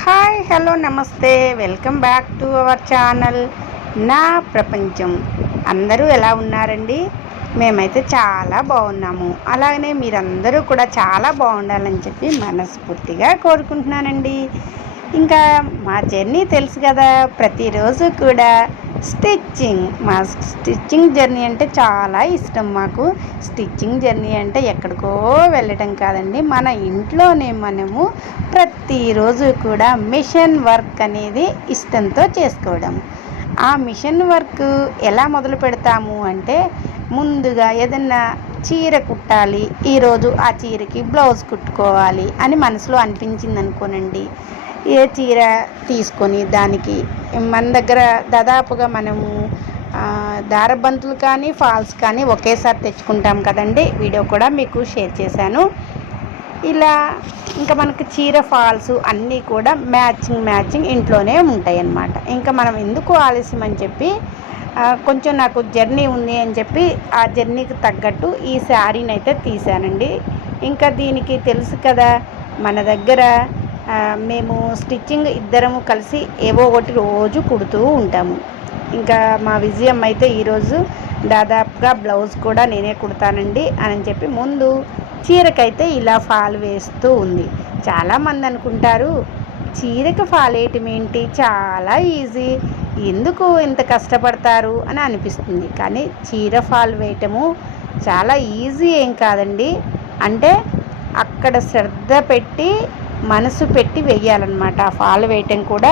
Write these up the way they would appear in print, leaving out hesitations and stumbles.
Hi hello నమస్తే welcome back to our channel నా ప్రపంచం. అందరూ ఎలా ఉన్నారండి? మేమైతే చాలా బాగున్నాము. అలాగనే మీరందరూ కూడా చాలా బాగుండాలని చెప్పి మనస్ఫూర్తిగా కోరుకుంటున్నానండి. ఇంకా మా జర్నీ తెలుసు కదా, ప్రతిరోజు కూడా మా స్టిచ్చింగ్ జర్నీ అంటే చాలా ఇష్టం. మాకు స్టిచ్చింగ్ జర్నీ అంటే ఎక్కడికో వెళ్ళటం కాదండి, మన ఇంట్లోనే మనము ప్రతిరోజు కూడా మిషన్ వర్క్ అనేది ఇష్టంతో చేసుకోవడం. ఆ మిషన్ వర్క్ ఎలా మొదలు పెడతాము అంటే, ముందుగా ఏదన్నా చీర కుట్టాలి, ఈరోజు ఆ చీరకి బ్లౌజ్ కుట్టుకోవాలి అని మనసులో అనిపించింది అనుకోనండి. ఏ చీర తీసుకొని దానికి మన దగ్గర దాదాపుగా మనము దారబంతులు కానీ ఫాల్స్ కానీ ఒకేసారి తెచ్చుకుంటాం కదండి. వీడియో కూడా మీకు షేర్ చేశాను. ఇలా ఇంకా మనకి చీర ఫాల్స్ అన్నీ కూడా మ్యాచింగ్ ఇంట్లోనే ఉంటాయి అన్నమాట. ఇంకా మనం ఎందుకు ఆలస్యం అని చెప్పి కొంచెం నాకు జర్నీ ఉంది అని చెప్పి ఆ జర్నీకి తగ్గట్టు ఈ శారీని అయితే తీసానండి. ఇంకా దీనికి తెలుసు కదా, మన దగ్గర మేము స్టిచ్చింగ్ ఇద్దరము కలిసి ఏవో ఒకటి రోజు కుడుతూ ఉంటాము. ఇంకా మా విజయం అయితే ఈరోజు దాదాపుగా బ్లౌజ్ కూడా నేనే కుడతానండి అని చెప్పి ముందు చీరకైతే ఇలా ఫాల్ వేస్తూ ఉంది. చాలామంది అనుకుంటారు, చీరకి ఫాల్ వేయటం ఏంటి, చాలా ఈజీ, ఎందుకు ఇంత కష్టపడతారు అని అనిపిస్తుంది. కానీ చీర ఫాల్ వేయటము చాలా ఈజీ ఏం కాదండి. అంటే అక్కడ శ్రద్ధ పెట్టి మనసు పెట్టి వేయాలన్నమాట. ఆ ఫాల్ వేయటం కూడా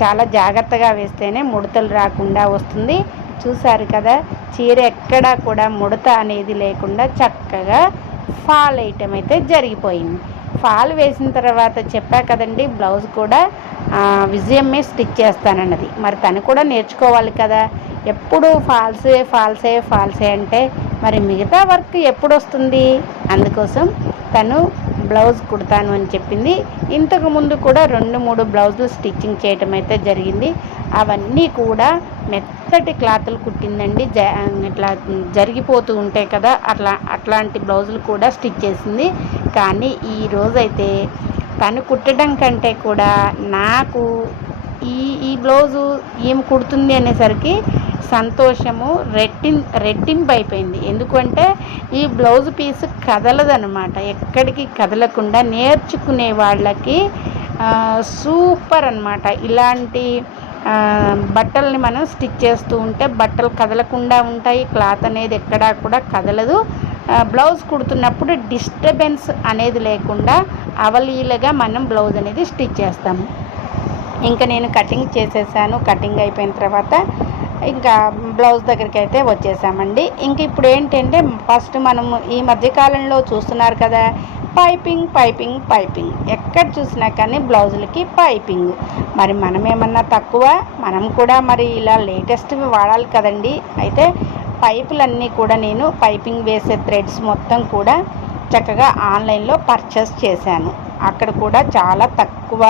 చాలా జాగ్రత్తగా వేస్తేనే ముడతలు రాకుండా వస్తుంది. చూసారు కదా, చీర ఎక్కడా కూడా ముడత అనేది లేకుండా చక్కగా ఫాల్ వేయటం అయితే జరిగిపోయింది. ఫాల్ వేసిన తర్వాత చెప్పా కదండి, బ్లౌజ్ కూడా విజయమే స్టిచ్ చేస్తానన్నది. మరి తను కూడా నేర్చుకోవాలి కదా. ఎప్పుడు ఫాల్సే అంటే మరి మిగతా వర్క్ ఎప్పుడు వస్తుంది? అందుకోసం తను బ్లౌజ్ కుడతాను అని చెప్పింది. ఇంతకుముందు కూడా 2-3 బ్లౌజులు స్టిచ్చింగ్ చేయటం అయితే జరిగింది. అవన్నీ కూడా మెత్తటి క్లాతులు కుట్టిందండి. ఇట్లా జరిగిపోతూ ఉంటాయి కదా, అట్లాంటి బ్లౌజులు కూడా స్టిచ్ చేసింది. కానీ ఈరోజైతే తను కుట్టడం కంటే కూడా నాకు ఈ బ్లౌజు ఏం కుడుతుంది అనేసరికి సంతోషము రెట్టింపు అయిపోయింది. ఎందుకంటే ఈ బ్లౌజ్ పీస్ కదలదనమాట. ఎక్కడికి కదలకుండా నేర్చుకునే వాళ్ళకి సూపర్ అన్నమాట. ఇలాంటి బట్టల్ని మనం స్టిచ్ చేస్తూ ఉంటే బట్టలు కదలకుండా ఉంటాయి, క్లాత్ అనేది ఎక్కడా కూడా కదలదు. బ్లౌజ్ కుడుతున్నప్పుడు డిస్టర్బెన్స్ అనేది లేకుండా అవలీలగా మనం బ్లౌజ్ అనేది స్టిచ్ చేస్తాము. ఇంకా నేను కటింగ్ చేసేసాను. కటింగ్ అయిపోయిన తర్వాత ఇంకా బ్లౌజ్ దగ్గరికి అయితే వచ్చేసామండి. ఇంక ఇప్పుడు ఏంటంటే, ఫస్ట్ మనము ఈ మధ్యకాలంలో చూస్తున్నారు కదా, పైపింగ్ ఎక్కడ చూసినా కానీ బ్లౌజులకి పైపింగ్. మరి మనం ఏమన్నా తక్కువ? మనం కూడా మరి ఇలా లేటెస్ట్వి వాడాలి కదండి. అయితే పైపులన్నీ కూడా నేను పైపింగ్ వేసే థ్రెడ్స్ మొత్తం కూడా చక్కగా ఆన్లైన్లో పర్చేస్ చేశాను. అక్కడ కూడా చాలా తక్కువ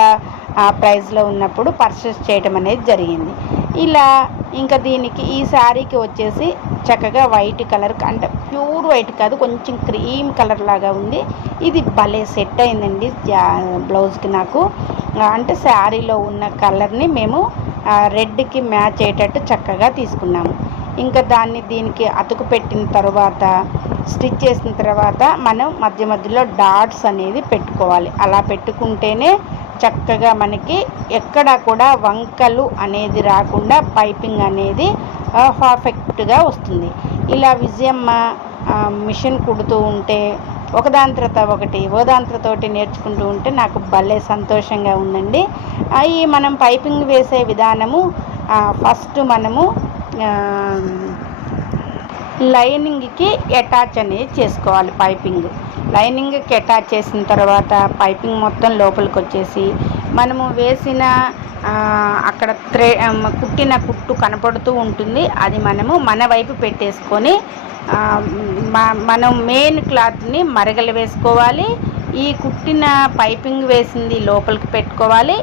ప్రైస్లో ఉన్నప్పుడు పర్చేస్ చేయడం అనేది జరిగింది. ఇలా ఇంకా దీనికి ఈ శారీకి వచ్చేసి చక్కగా వైట్ కలర్, అంటే ప్యూర్ వైట్ కాదు, కొంచెం క్రీమ్ కలర్ లాగా ఉంది. ఇది భలే సెట్ అయిందండి బ్లౌజ్కి నాకు. అంటే శారీలో ఉన్న కలర్ని మేము రెడ్కి మ్యాచ్ అయ్యేటట్టు చక్కగా తీసుకున్నాము. ఇంకా దీనికి అతుకు పెట్టిన తర్వాత, స్టిచ్ చేసిన తర్వాత మనం మధ్యలో డాట్స్ అనేది పెట్టుకోవాలి. అలా పెట్టుకుంటేనే చక్కగా మనకి ఎక్కడా కూడా వంకలు అనేది రాకుండా పైపింగ్ అనేది పర్ఫెక్ట్గా వస్తుంది. ఇలా విజయమ్మ మిషన్ కుడుతూ ఉంటే ఒకదాని తర్వాత నేర్చుకుంటూ ఉంటే నాకు భలే సంతోషంగా ఉందండి. అవి మనం పైపింగ్ వేసే విధానము, ఫస్ట్ మనము లైనింగ్కి అటాచ్ అనేది చేసుకోవాలి. లైనింగ్కి అటాచ్ చేసిన తర్వాత పైపింగ్ మొత్తం లోపలికి వచ్చేసి మనము వేసిన అక్కడ కుట్టిన కుట్టు కనపడుతూ ఉంటుంది. అది మనము మన వైపు పెట్టేసుకొని మనం మెయిన్ క్లాత్ని మరగలు వేసుకోవాలి. ఈ కుట్టిన పైపింగ్ వేసింది లోపలికి పెట్టుకోవాలి.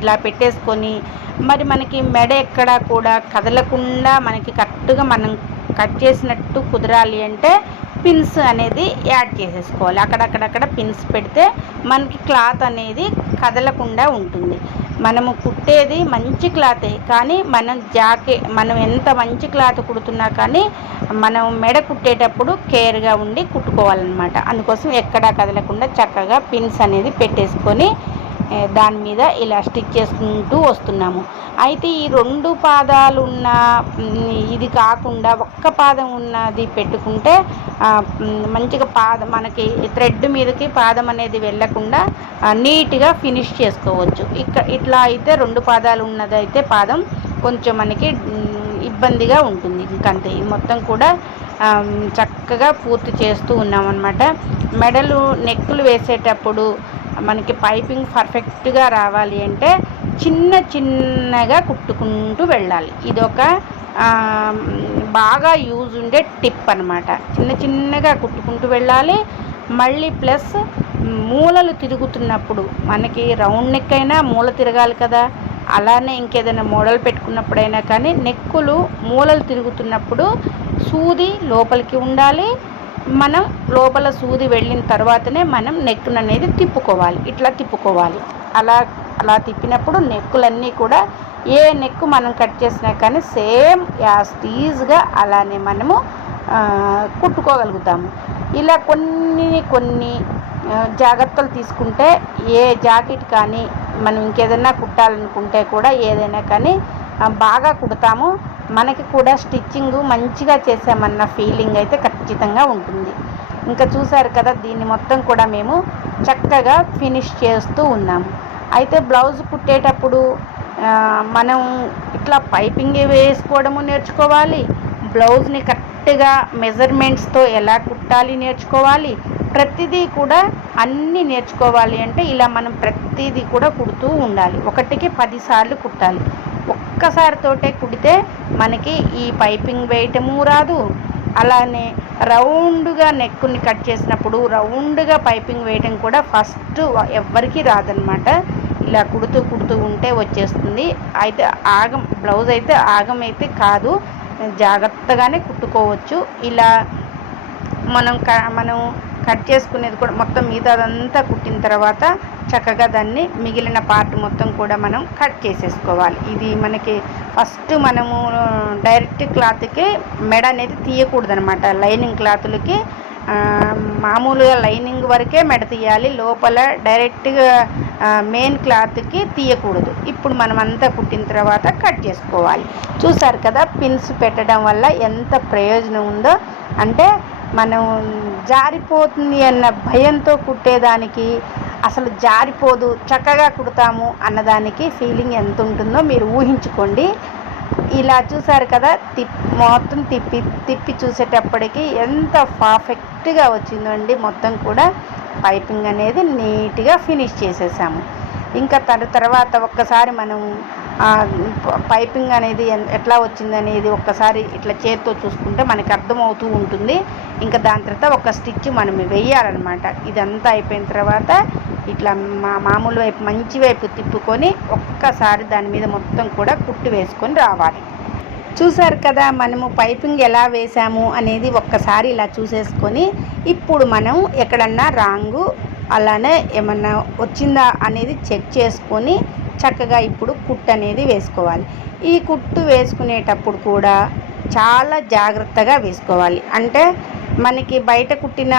ఇలా పెట్టేసుకొని మరి మనకి మెడ ఎక్కడా కూడా కదలకుండా మనకి కరెక్ట్గా మనం కట్ చేసినట్టు కుదరాలి అంటే పిన్స్ అనేది యాడ్ చేసేసుకోవాలి. అక్కడక్కడ పిన్స్ పెడితే మనకి క్లాత్ అనేది కదలకుండా ఉంటుంది. మనము కుట్టేది మంచి క్లాతే, కానీ మనం ఎంత మంచి క్లాత్ కుడుతున్నా కానీ మనం మెడ కుట్టేటప్పుడు కేర్గా ఉండి కుట్టుకోవాలన్నమాట. అందుకోసం ఎక్కడా కదలకుండా చక్కగా పిన్స్ అనేది పెట్టేసుకొని దాని మీద ఇలా స్టిచ్ చేసుకుంటూ వస్తున్నాము. అయితే ఈ 2 పాదాలు ఉన్న ఇది కాకుండా ఒక్క పాదం ఉన్నది పెట్టుకుంటే మంచిగా మనకి థ్రెడ్ మీదకి పాదం అనేది వెళ్ళకుండా నీట్గా ఫినిష్ చేసుకోవచ్చు. ఇట్లా అయితే 2 పాదాలు ఉన్నదైతే పాదం కొంచెం మనకి ఇబ్బందిగా ఉంటుంది. ఇంకంతే, మొత్తం కూడా చక్కగా పూర్తి చేస్తూ ఉన్నామన్నమాట. మెడలు నెక్కులు వేసేటప్పుడు మనకి పైపింగ్ పర్ఫెక్ట్గా రావాలి అంటే చిన్నగా కుట్టుకుంటూ వెళ్ళాలి. ఇదొక బాగా యూజ్ ఉండే టిప్ అనమాట. చిన్నగా కుట్టుకుంటూ వెళ్ళాలి. మళ్ళీ ప్లస్ మూలలు తిరుగుతున్నప్పుడు మనకి రౌండ్ నెక్ అయినా మూల తిరగాలి కదా, అలానే ఇంకేదైనా మోడల్ పెట్టుకున్నప్పుడైనా కానీ నెక్కులు మూలలు తిరుగుతున్నప్పుడు సూది లోపలికి ఉండాలి. మనం లోపల సూది వెళ్ళిన తర్వాతనే మనం నెక్కును అనేది తిప్పుకోవాలి. ఇట్లా తిప్పుకోవాలి. అలా తిప్పినప్పుడు నెక్కులన్నీ కూడా ఏ నెక్కు మనం కట్ చేసినా కానీ సేమ్ యాజ్ టీజ్గా అలానే మనము కుట్టుకోగలుగుతాము. ఇలా కొన్ని జాగ్రత్తలు తీసుకుంటే ఏ జాకెట్ కానీ మనం ఇంకేదైనా కుట్టాలనుకుంటే కూడా ఏదైనా కానీ బాగా కుడతాము. మనకి కూడా స్టిచ్చింగ్ మంచిగా చేసామన్న ఫీలింగ్ అయితే ఖచ్చితంగా ఉంటుంది. ఇంకా చూసారు కదా, దీన్ని మొత్తం కూడా మేము చక్కగా ఫినిష్ చేస్తూ ఉన్నాము. అయితే బ్లౌజ్ కుట్టేటప్పుడు మనం ఇట్లా పైపింగ్ వేసుకోవడము నేర్చుకోవాలి. బ్లౌజ్ని కరెక్ట్గా మెజర్మెంట్స్తో ఎలా కుట్టాలి నేర్చుకోవాలి. ప్రతిదీ కూడా అన్నీ నేర్చుకోవాలి అంటే ఇలా మనం ప్రతిదీ కూడా కుడుతూ ఉండాలి. 1కి 10 సార్లు కుట్టాలి. ఒక్కసారితోటే కుడితే మనకి ఈ పైపింగ్ వేయటము రాదు. అలానే రౌండ్గా నెక్కుని కట్ చేసినప్పుడు రౌండ్గా పైపింగ్ వేయటం కూడా ఫస్ట్ ఎవ్వరికి రాదనమాట. ఇలా కుడుతూ ఉంటే వచ్చేస్తుంది. అయితే బ్లౌజ్ అయితే ఆగమైతే కాదు, జాగ్రత్తగానే కుట్టుకోవచ్చు. ఇలా మనం కట్ చేసుకునేది కూడా మొత్తం మిగతాదంతా కుట్టిన తర్వాత చక్కగా దాన్ని మిగిలిన పార్ట్ మొత్తం కూడా మనం కట్ చేసేసుకోవాలి. ఇది మనకి ఫస్ట్ మనము డైరెక్ట్ క్లాత్కి మెడ అనేది తీయకూడదనమాట. లైనింగ్ క్లాతులకి మామూలుగా లైనింగ్ వరకే మెడ తీయాలి, లోపల డైరెక్ట్గా మెయిన్ క్లాత్కి తీయకూడదు. ఇప్పుడు మనం అంతా కుట్టిన తర్వాత కట్ చేసుకోవాలి. చూసారు కదా, పిన్స్ పెట్టడం వల్ల ఎంత ప్రయోజనం ఉందో. అంటే మనం జారిపోతుంది అన్న భయంతో కుట్టేదానికి అసలు జారిపోదు, చక్కగా కుడతాము అన్నదానికి ఫీలింగ్ ఎంత ఉంటుందో మీరు ఊహించుకోండి. ఇలా చూసారు కదా, మొత్తం తిప్పి చూసేటప్పటికి ఎంత పర్ఫెక్ట్గా వచ్చిందండి. మొత్తం కూడా పైపింగ్ అనేది నీట్గా ఫినిష్ చేసేసాము. ఇంకా తర్వాత ఒక్కసారి మనం పైపింగ్ అనేది ఎట్లా వచ్చిందనేది ఒక్కసారి ఇట్లా చేత్తో చూసుకుంటే మనకి అర్థమవుతూ ఉంటుంది. ఇంకా దాని తర్వాత ఒక స్టిచ్ మనం వేయాలన్నమాట. ఇదంతా అయిపోయిన తర్వాత ఇట్లా మామూలు వైపు మంచి వైపు తిప్పుకొని ఒక్కసారి దాని మీద మొత్తం కూడా కుట్టి వేసుకొని రావాలి. చూసారు కదా, మనము పైపింగ్ ఎలా వేసాము అనేది ఒక్కసారి ఇలా చూసేసుకొని ఇప్పుడు మనం ఎక్కడన్నా రాంగు అలానే ఏమన్నా వచ్చిందా అనేది చెక్ చేసుకొని చక్కగా ఇప్పుడు కుట్టు అనేది వేసుకోవాలి. ఈ కుట్టు వేసుకునేటప్పుడు కూడా చాలా జాగ్రత్తగా వేసుకోవాలి. అంటే మనకి బయట కుట్టిన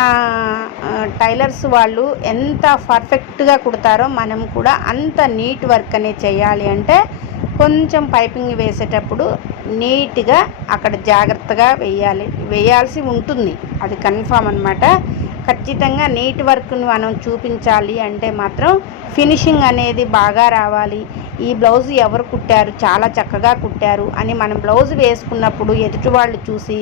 టైలర్స్ వాళ్ళు ఎంత పర్ఫెక్ట్గా కుడతారో మనం కూడా అంత నీట్ వర్క్ అనేది చేయాలి. అంటే కొంచెం పైపింగ్ వేసేటప్పుడు నీట్గా అక్కడ జాగ్రత్తగా వేయాల్సి ఉంటుంది. అది కన్ఫామ్ అన్నమాట. ఖచ్చితంగా నీట్ వర్క్ని మనం చూపించాలి అంటే మాత్రం ఫినిషింగ్ అనేది బాగా రావాలి. ఈ బ్లౌజ్ ఎవరు కుట్టారు, చాలా చక్కగా కుట్టారు అని మనం బ్లౌజ్ వేసుకున్నప్పుడు ఎదుటి వాళ్ళు చూసి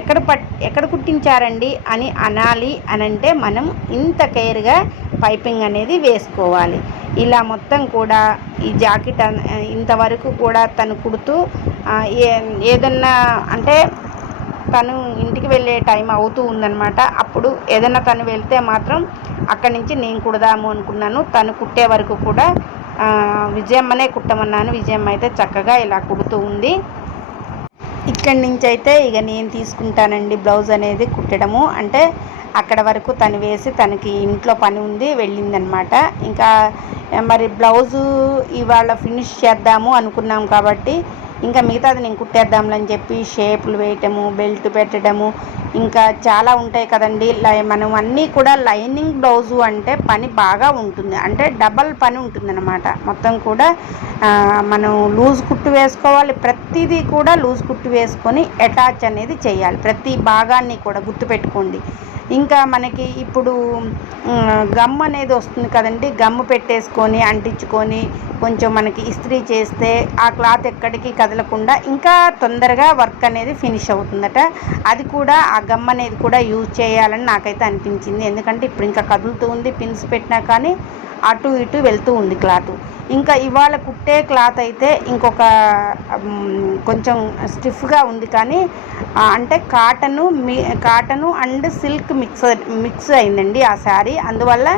ఎక్కడ కుట్టించారండి అని అనాలి అనంటే మనం ఇంత కేర్గా పైపింగ్ అనేది వేసుకోవాలి. ఇలా మొత్తం కూడా ఈ జాకెట్ ఇంతవరకు కూడా తను కుడుతూ ఏదన్నా అంటే తను ఇంటికి వెళ్ళే టైం అవుతూ ఉందన్నమాట. అప్పుడు ఏదైనా తను వెళ్తే మాత్రం అక్కడి నుంచి నేను కుడదాము అనుకున్నాను. తను కుట్టే వరకు కూడా విజయమ్మనే కుట్టమన్నాను. విజయమ్మ అయితే చక్కగా ఇలా కుడుతూ ఉంది. ఇక్కడి నుంచి అయితే ఇక నేను తీసుకుంటానండి బ్లౌజ్ అనేది కుట్టడము. అంటే అక్కడ వరకు తను వేసి తనకి ఇంట్లో పని ఉంది వెళ్ళిందనమాట. ఇంకా మరి బ్లౌజు ఇవాళ ఫినిష్ చేద్దాము అనుకున్నాం కాబట్టి ఇంకా మిగతాది నేను కుట్టేద్దాంలని చెప్పి షేపులు వేయటము, బెల్ట్ పెట్టడము, ఇంకా చాలా ఉంటాయి కదండి. మనం అన్నీ కూడా లైనింగ్ బ్లౌజు అంటే పని బాగా ఉంటుంది, అంటే డబల్ పని ఉంటుందన్నమాట. మొత్తం కూడా మనం లూజ్ కుట్టు వేసుకోవాలి, ప్రతిదీ కూడా లూజ్ కుట్టు వేసుకొని అటాచ్ అనేది చేయాలి, ప్రతి భాగాన్ని కూడా గుర్తుపెట్టుకోండి. ఇంకా మనకి ఇప్పుడు గమ్ అనేది వస్తుంది కదండి, గమ్ము పెట్టేసుకొని అంటించుకొని కొంచెం మనకి ఇస్త్రీ చేస్తే ఆ క్లాత్ ఎక్కడికి కదలకుండా ఇంకా తొందరగా వర్క్ అనేది ఫినిష్ అవుతుందట. అది కూడా ఆ గమ్ అనేది కూడా యూజ్ చేయాలని నాకైతే అనిపించింది. ఎందుకంటే ఇప్పుడు ఇంకా కదులుతూ ఉంది, పిన్స్ పెట్టినా కానీ అటు ఇటు వెళ్తూ ఉంది క్లాత్. ఇంకా ఇవాళ కుట్టే క్లాత్ అయితే ఇంకొక కొంచెం స్టిఫ్గా ఉంది, కానీ అంటే కాటను అండ్ సిల్క్ మిక్స్ అయిందండి ఆ శారీ. అందువల్ల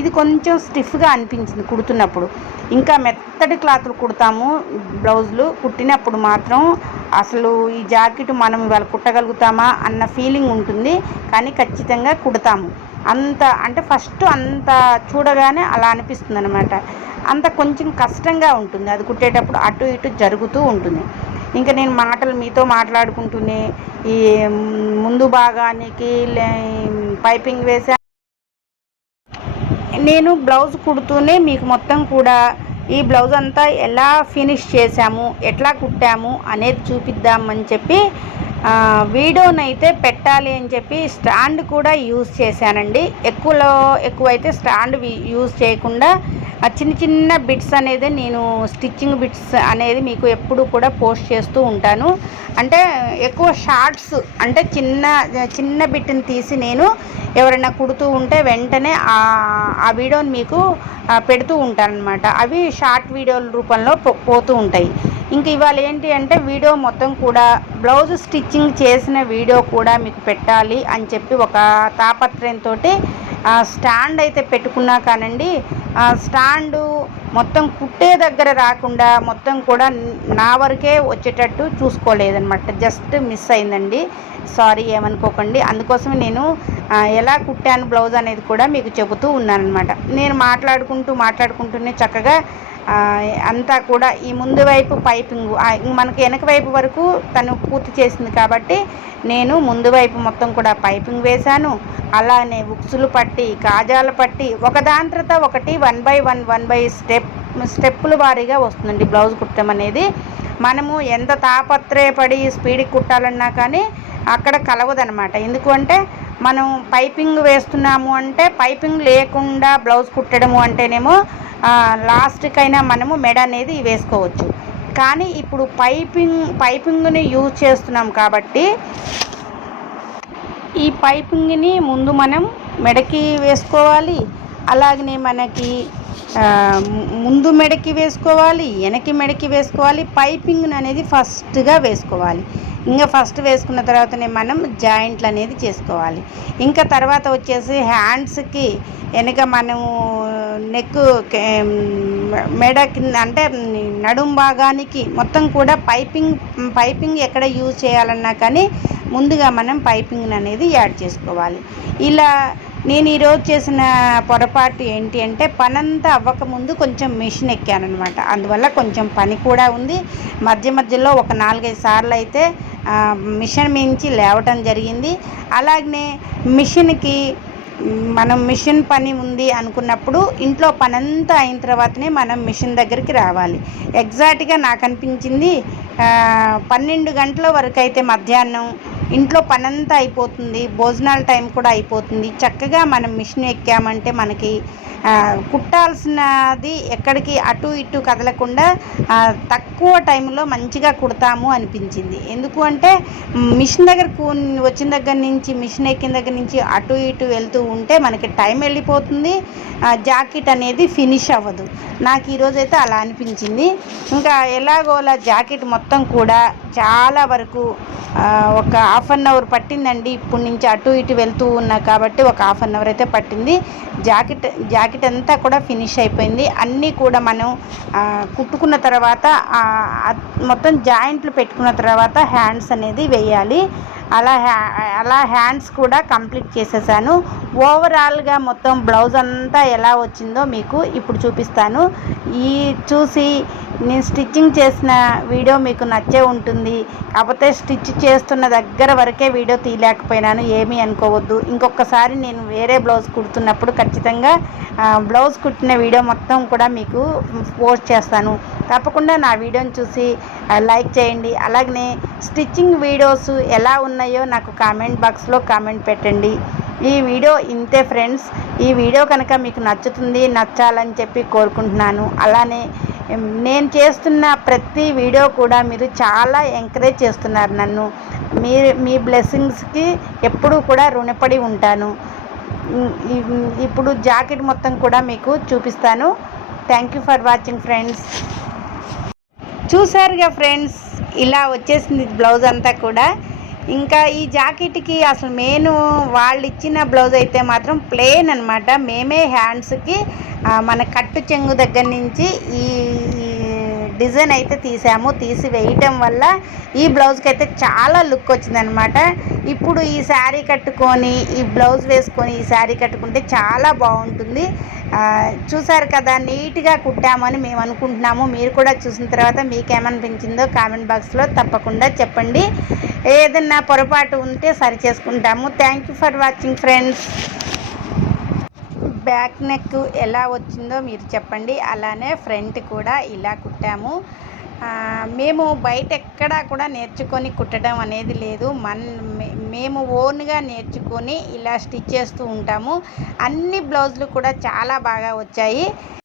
ఇది కొంచెం స్టిఫ్గా అనిపించింది కుడుతున్నప్పుడు. ఇంకా మెత్తటి క్లాత్లు కుడతాము బ్లౌజులు, కుట్టినప్పుడు మాత్రం అసలు ఈ జాకెట్ మనం ఇవాళ కుట్టగలుగుతామా అన్న ఫీలింగ్ ఉంటుంది, కానీ ఖచ్చితంగా కుడతాము. అంత అంటే ఫస్ట్ అంత చూడగానే అలా అనిపిస్తుంది అనమాట. అంత కొంచెం కష్టంగా ఉంటుంది అది కుట్టేటప్పుడు, అటు ఇటు జరుగుతూ ఉంటుంది. ఇంకా నేను మీతో మాట్లాడుకుంటూనే ఈ ముందు భాగానికి పైపింగ్ వేసా. నేను బ్లౌజ్ కుడుతూనే మీకు మొత్తం కూడా ఈ బ్లౌజ్ అంతా ఎలా ఫినిష్ చేసాము, ఎట్లా కుట్టాము అనేది చూపిద్దామని చెప్పి వీడియోనైతే పెట్టాలి అని చెప్పి స్టాండ్ కూడా యూజ్ చేశానండి. ఎక్కువైతే స్టాండ్ యూజ్ చేయకుండా చిన్న చిన్న బిట్స్ అనేది నేను స్టిచ్చింగ్ బిట్స్ అనేది మీకు ఎప్పుడు కూడా పోస్ట్ చేస్తూ ఉంటాను. అంటే ఎక్కువ షార్ట్స్ అంటే చిన్న బిట్ని తీసి నేను ఎవరైనా కుడుతూ ఉంటే వెంటనే ఆ వీడియోని మీకు పెడుతూ ఉంటాను అనమాట. అవి షార్ట్ వీడియోల రూపంలో పోతూ ఉంటాయి. ఇంక ఇవాళ ఏంటి అంటే వీడియో మొత్తం కూడా బ్లౌజ్ స్టిచ్చింగ్ చేసిన వీడియో కూడా మీకు పెట్టాలి అని చెప్పి ఒక తాపత్రయంతో స్టాండ్ అయితే పెట్టుకున్నా కానండి, స్టాండు మొత్తం కుట్టే దగ్గర రాకుండా మొత్తం కూడా నా వరకే వచ్చేటట్టు చూసుకోలేదన్నమాట. జస్ట్ మిస్ అయిందండి, సారీ ఏమనుకోకండి. అందుకోసమే నేను ఎలా కుట్టాను బ్లౌజ్ అనేది కూడా మీకు చెబుతూ ఉన్నానన్నమాట. నేను మాట్లాడుకుంటూనే చక్కగా అంతా కూడా ఈ ముందు వైపు పైపింగ్ మనకి వెనక వైపు వరకు తను పూర్తి చేసింది కాబట్టి నేను ముందు వైపు మొత్తం కూడా పైపింగ్ వేశాను. అలానే ఉక్సులు పట్టి, కాజాలు పట్టి, ఒకదాని తర్వాత ఒకటి 1 by 1 స్టెప్పుల వారీగా వస్తుందండి బ్లౌజ్ కుట్టడం అనేది. మనము ఎంత తాపత్రయపడి స్పీడ్కి కుట్టాలన్నా కానీ అక్కడ కలవదనమాట. ఎందుకు అంటే మనం పైపింగ్ వేస్తున్నాము అంటే పైపింగ్ లేకుండా బ్లౌజ్ కుట్టడము అంటేనేమో లాస్ట్కైనా మనము మెడ అనేది వేసుకోవచ్చు. కానీ ఇప్పుడు పైపింగ్ని యూజ్ చేస్తున్నాం కాబట్టి ఈ పైపింగ్ని ముందు మనం మెడకి వేసుకోవాలి, అలాగనే మనకి ముందు మెడకి వేసుకోవాలి, వెనక మెడకి వేసుకోవాలి. పైపింగ్ అనేది ఫస్ట్గా వేసుకోవాలి. ఇంకా ఫస్ట్ వేసుకున్న తర్వాతనే మనం జాయింట్లు అనేది చేసుకోవాలి. ఇంకా తర్వాత వచ్చేసి హ్యాండ్స్కి వెనక మనము నెక్ మెడ కింద అంటే నడుం భాగానికి మొత్తం కూడా పైపింగ్ ఎక్కడ యూజ్ చేయాలన్నా కానీ ముందుగా మనం పైపింగ్ అనేది యాడ్ చేసుకోవాలి. ఇలా నేను ఈరోజు చేసిన పొరపాటు ఏంటి అంటే పనంతా అవ్వకముందు కొంచెం మిషన్ ఎక్కానమాట. అందువల్ల కొంచెం పని కూడా ఉంది. మధ్యలో ఒక 4-5 సార్లు అయితే మిషన్ మించి లేవటం జరిగింది. అలాగనే మనం మిషన్ పని ఉంది అనుకున్నప్పుడు ఇంట్లో పనంతా అయిన తర్వాతనే మనం మిషన్ దగ్గరికి రావాలి. ఎగ్జాక్ట్గా నాకు అనిపించింది 12 గంటల వరకు అయితే మధ్యాహ్నం ఇంట్లో పనంతా అయిపోతుంది, భోజనాల టైం కూడా అయిపోతుంది. చక్కగా మనం మిషన్ ఎక్కామంటే మనకి కుట్టాల్సినది ఎక్కడికి అటు ఇటు కదలకుండా తక్కువ టైంలో మంచిగా కుడతాము అనిపించింది. ఎందుకు అంటే మిషన్ దగ్గర వచ్చిన దగ్గర నుంచి మిషన్ ఎక్కిన దగ్గర నుంచి అటు ఇటు వెళ్తూ ఉంటే మనకి టైం వెళ్ళిపోతుంది, జాకెట్ అనేది ఫినిష్ అవ్వదు. నాకు ఈరోజైతే అలా అనిపించింది. ఇంకా ఎలాగోలా జాకెట్ మొత్తం కూడా చాలా వరకు ఒక హాఫ్ అన్ అవర్ పట్టిందండి. ఇప్పటి నుంచి అటు ఇటు వెళ్తూ ఉన్నా కాబట్టి ఒక హాఫ్ అన్ అవర్ అయితే పట్టింది. జాకెట్ అంతా కూడా ఫినిష్ అయిపోయింది. అన్నీ కూడా మనం కుట్టుకున్న తర్వాత మొత్తం జాయింట్లు పెట్టుకున్న తర్వాత హ్యాండ్స్ అనేది వేయాలి. అలా హ్యాండ్స్ కూడా కంప్లీట్ చేసేసాను. ఓవరాల్గా మొత్తం బ్లౌజ్ అంతా ఎలా వచ్చిందో మీకు ఇప్పుడు చూపిస్తాను. చూసి నేను స్టిచ్చింగ్ చేసిన వీడియో మీకు నచ్చే ఉంటుంది. కాకపోతే స్టిచ్ చేస్తున్న దగ్గర వరకే వీడియో తీయలేకపోయినాను, ఏమీ అనుకోవద్దు. ఇంకొకసారి నేను వేరే బ్లౌజ్ కుడుతున్నప్పుడు ఖచ్చితంగా బ్లౌజ్ కుట్టిన వీడియో మొత్తం కూడా మీకు పోస్ట్ చేస్తాను. తప్పకుండా నా వీడియోని చూసి లైక్ చేయండి. అలాగనే స్టిచ్చింగ్ వీడియోస్ ఎలా ఉన్నాయో నాకు కామెంట్ బాక్స్లో కామెంట్ పెట్టండి. ఈ వీడియో ఇంతే ఫ్రెండ్స్. ఈ వీడియో కనుక మీకు నచ్చాలని చెప్పి కోరుకుంటున్నాను. అలానే నేను చేస్తున్న ప్రతి వీడియో కూడా మీరు చాలా ఎంకరేజ్ చేస్తున్నారు నన్ను. మీ బ్లెస్సింగ్స్కి ఎప్పుడూ కూడా రుణపడి ఉంటాను. ఇప్పుడు జాకెట్ మొత్తం కూడా మీకు చూపిస్తాను. Thank you for watching friends. చూసారుగా ఫ్రెండ్స్, ఇలా వచ్చేసింది బ్లౌజ్ అంతా కూడా. ఇంకా ఈ జాకెట్కి అసలు మెయిన్ వాళ్ళు ఇచ్చిన బ్లౌజ్ అయితే మాత్రం ప్లెయిన్ అనమాట. మేమే హ్యాండ్స్కి మన కట్టు చెంగు దగ్గర నుంచి ఈ డిజైన్ అయితే తీసి వేయటం వల్ల ఈ బ్లౌజ్కి అయితే చాలా లుక్ వచ్చిందనమాట. ఇప్పుడు ఈ శారీ కట్టుకొని ఈ బ్లౌజ్ వేసుకొని ఈ శారీ కట్టుకుంటే చాలా బాగుంటుంది. చూసారు కదా, నీట్గా కుట్టామని మేము అనుకుంటున్నాము. మీరు కూడా చూసిన తర్వాత మీకేమనిపించిందో కామెంట్ బాక్స్లో తప్పకుండా చెప్పండి. ఏదన్నా పొరపాటు ఉంటే సరి చేసుకుంటాము. Thank you for watching friends. Back neck ఎలా వచ్చిందో మీరు చెప్పండి. అలానే ఫ్రంట్ కూడా ఇలా కుట్టాము. మేము బయట ఎక్కడా కూడా నేర్చుకొని కుట్టడం అనేది లేదు. మేము ఓన్గా నేర్చుకొని ఇలా స్టిచ్ చేస్తూ ఉంటాము. అన్ని బ్లౌజులు కూడా చాలా బాగా వచ్చాయి.